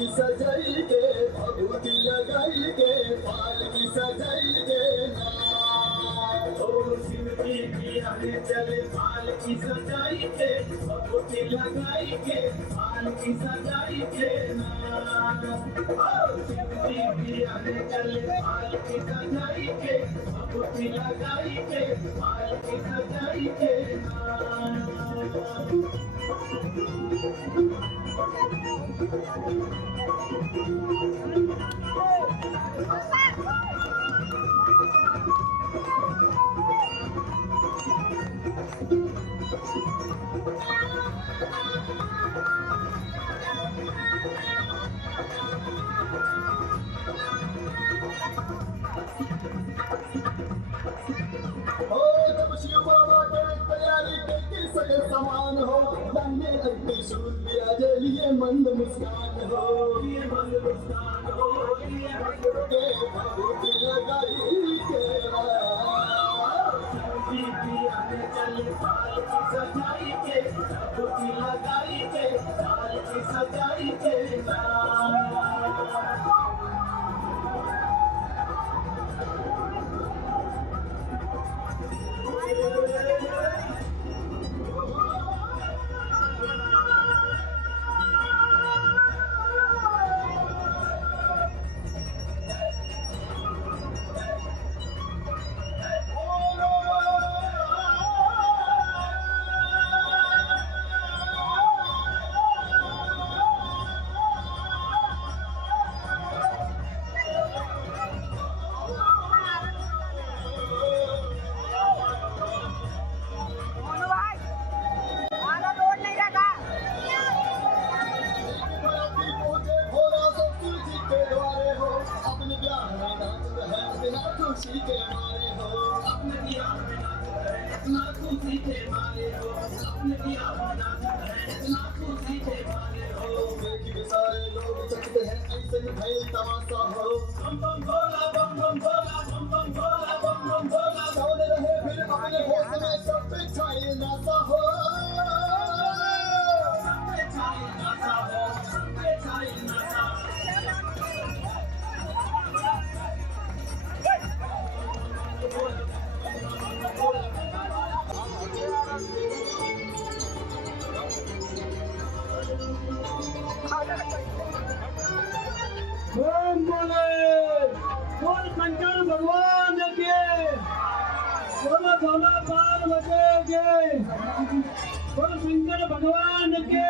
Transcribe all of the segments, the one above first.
की सजाई के भभूति लगाई के पाल की सजाई के ओ शिव जी की आगे चले पाल की सजाई के भभूति लगाई के पाल की सजाई के ओ शिव जी की आगे चले पाल की सजाई के भभूति लगाई के पाल की सजाई के समान हो दाहिने अंते सूर्य लिए मंद मुस्कान हो ये मंद मुस्कान हो ये मंद के भभूति लगाई के जी की आगे चले पाल की सजाई के भभूति लगाई के पाल की सजाई के खुशी के मारे हो अपने दिया में नाच रहे इतना खुशी के मारे हो अपने दिया में नाच रहे इतना खुशी के मारे हो देख के सारे लोग चकते हैं ऐसे ही भैल तमाशा हो बम बम भोला बम बम भोला बम बम भोला बम बम भोला दौड़ रहे फिर अपने होश में सब पे छाए नाचा हो सब पे छाए नाचा हो सब पे छाए नाचा बोल शंकर भगवान के बोलो भोला पार्वती के बोल शंकर भगवान के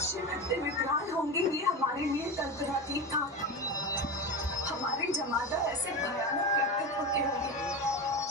शिव इतने विकराल होंगे ये हमारे लिए कल्पनातीत था। हमारे जमादार ऐसे भयानक व्यक्तित्व के होंगे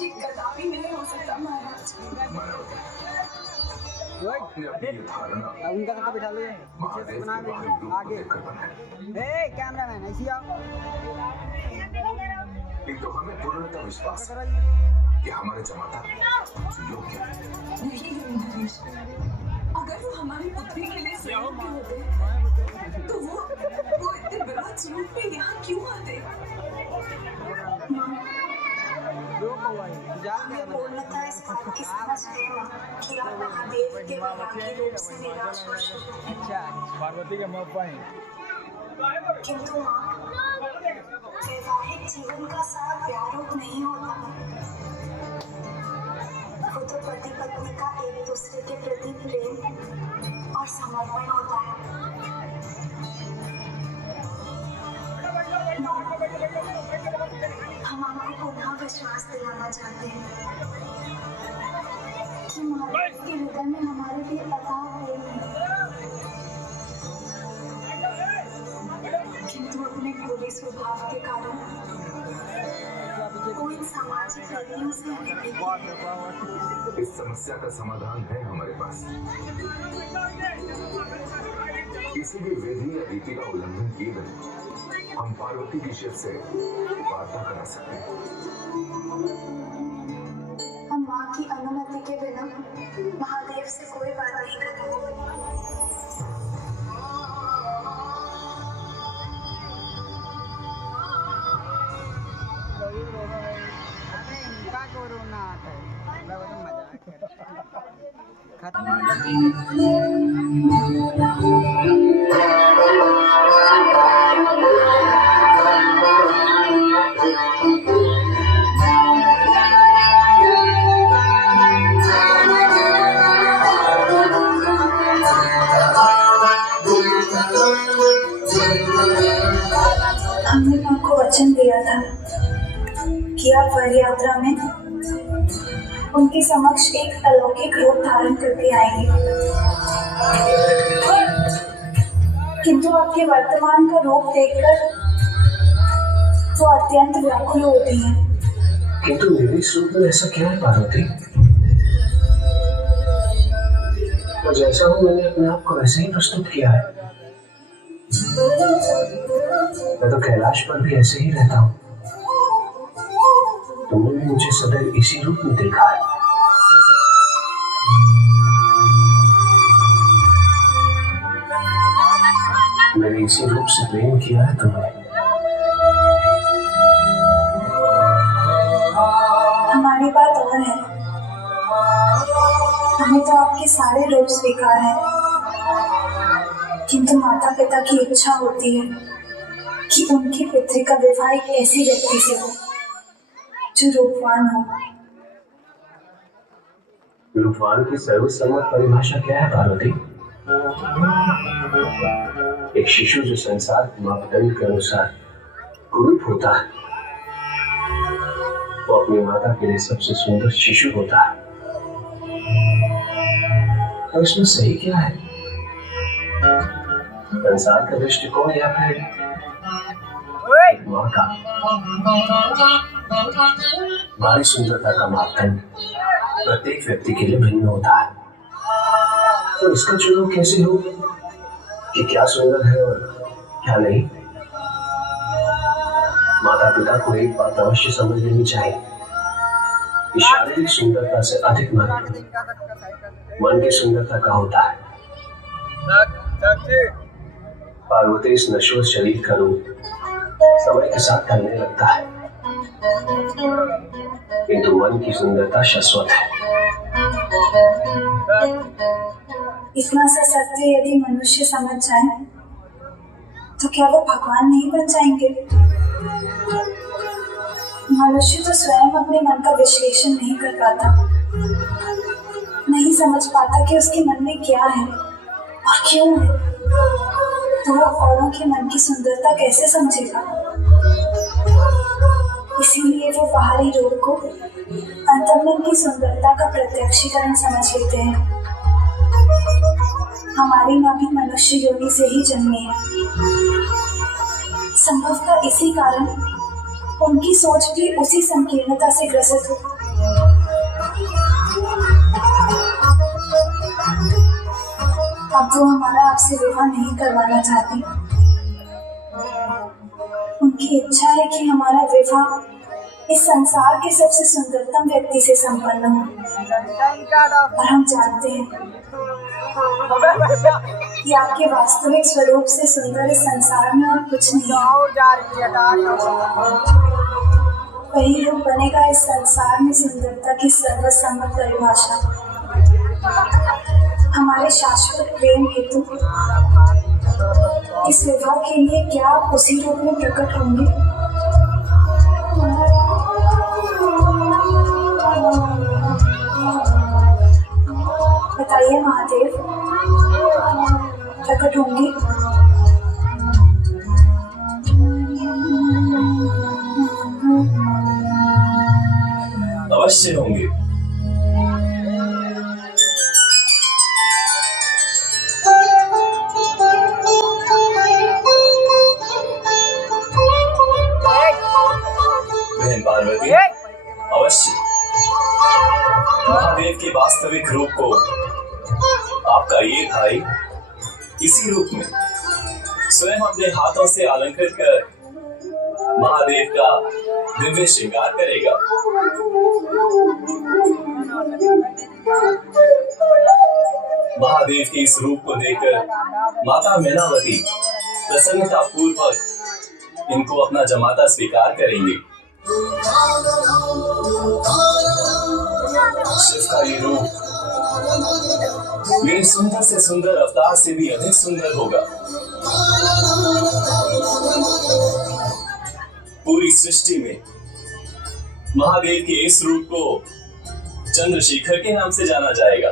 ये कदापि नहीं हो सकता महाराज। उनका सबको बिठा लिए बना आगे कैमरामैन ऐसी आओ। एक तो हमें पूर्णतः विश्वास है कि हमारे जमाता योग्य नहीं इंद्रेश, अगर वो हमारी पुत्री के लिए योग्य होते तो वो इतने विराट स्वरूप में यहाँ क्यों आते? हमें पूर्णतः इस बात की समझ है कि आप महादेव के वैरागी रूप से निराश हो। पार्वती के मुंह पर किंतु माँ, वैवाहिक जीवन का साथ व्यारूप नहीं होता। वो तो पति पत्नी का एक दूसरे के प्रति प्रेम और समर्पण होता है। हम आपको पुनः विश्वास दिलाना चाहते हैं कि महादेव के हृदय में हमारे लिए अथाह प्रेम है, किंतु अपने भोले स्वभाव के कारण कोई सामाजिक रीतियों से इस समस्या का समाधान है हमारे पास। किसी भी विधि या रीति का उल्लंघन किए बिना हम पार्वती की शिव से वार्ता करा सकते हैं। हम माँ की अनुमति के बिना महादेव से कोई बात नहीं करेंगे। अरे इनका कोरोना आता है, मैं वो तो मजाक खत्म। हमने माँ को वचन दिया था कि आप वर यात्रा में उनके समक्ष एक अलौकिक रूप धारण करके आएंगे, किंतु आपके वर्तमान का रूप देखकर वो अत्यंत व्याकुल होती है। किंतु मेरे स्वरूप में ऐसा क्या है पार्वती? तो जैसा हूँ मैंने अपने आप को वैसे ही प्रस्तुत किया है। मैं तो कैलाश पर भी ऐसे ही रहता हूँ। तुमने भी मुझे सदैव इसी रूप में देखा है। मैंने इसी रूप से प्रेम किया है तुम्हें। हमारी बात और है, हमें तो आपके सारे रूप स्वीकार है, किंतु माता पिता की इच्छा होती है कि उनकी पुत्री का विवाह एक ऐसी व्यक्ति से हो जो रूपवान हो। रूपवान की सर्वसम्मत परिभाषा क्या है पार्वती? एक शिशु जो संसार के मापदंड के अनुसार कुरूप होता है, वो अपनी माता के लिए सबसे सुंदर शिशु होता है। और इसमें सही क्या है? संसार का दृष्टिकोण या फिर माँ का? बाहरी सुंदरता का मापदंड प्रत्येक व्यक्ति के लिए भिन्न होता है, तो इसका चुनाव कैसे हो कि क्या सुंदर है और क्या नहीं? माता पिता को एक बात अवश्य समझ लेनी चाहिए कि शारीरिक सुंदरता से अधिक मन की सुंदरता का होता है। पार्वती इस नश्वर शरीर का रूप समय के साथ ढलने लगता है, किंतु मन की सुंदरता शाश्वत है। इतना सा सत्य यदि मनुष्य समझ जाए तो क्या वो भगवान नहीं बन जाएंगे? मनुष्य तो स्वयं अपने मन का विश्लेषण नहीं कर पाता, नहीं समझ पाता कि उसके मन में क्या है और क्यों है, तो वो औरों के मन की सुंदरता कैसे समझेगा? इसीलिए वो बाहरी रूप को अंतर्मन की सुंदरता का प्रत्यक्षीकरण समझ लेते हैं। हमारी माँ भी मनुष्य योनि से ही जन्मी है, संभवतः इसी कारण उनकी सोच भी उसी संकीर्णता से ग्रसित हो। अब वो हमारा आपसे विवाह नहीं करवाना चाहती। उनकी इच्छा है कि हमारा विवाह इस संसार के सबसे सुंदरतम व्यक्ति से संपन्न हो, और हम जानते हैं कि आपके वास्तविक स्वरूप से सुंदर इस संसार में और कुछ नहीं है। वही रूप बनेगा इस संसार में सुंदरता की सर्वसम्मत परिभाषा। हमारे शाश्वत प्रेम हेतु इस विवाह के लिए क्या आप उसी रूप में प्रकट होंगे? बताइए महादेव, प्रकट होंगे? अवश्य होंगे। बहन पार्वती, अवश्य महादेव के वास्तविक रूप को आपका ये भाई इसी रूप में स्वयं अपने हाथों से अलंकृत कर महादेव का दिव्य श्रृंगार करेगा। महादेव के इस रूप को देखकर माता मैनावती प्रसन्नता पूर्वक इनको अपना जमाता स्वीकार करेंगे। शिव का ये रूप मेरे सुंदर से सुंदर अवतार से भी अधिक सुंदर होगा। पूरी सृष्टि में महादेव के इस रूप को चंद्रशेखर के नाम से जाना जाएगा।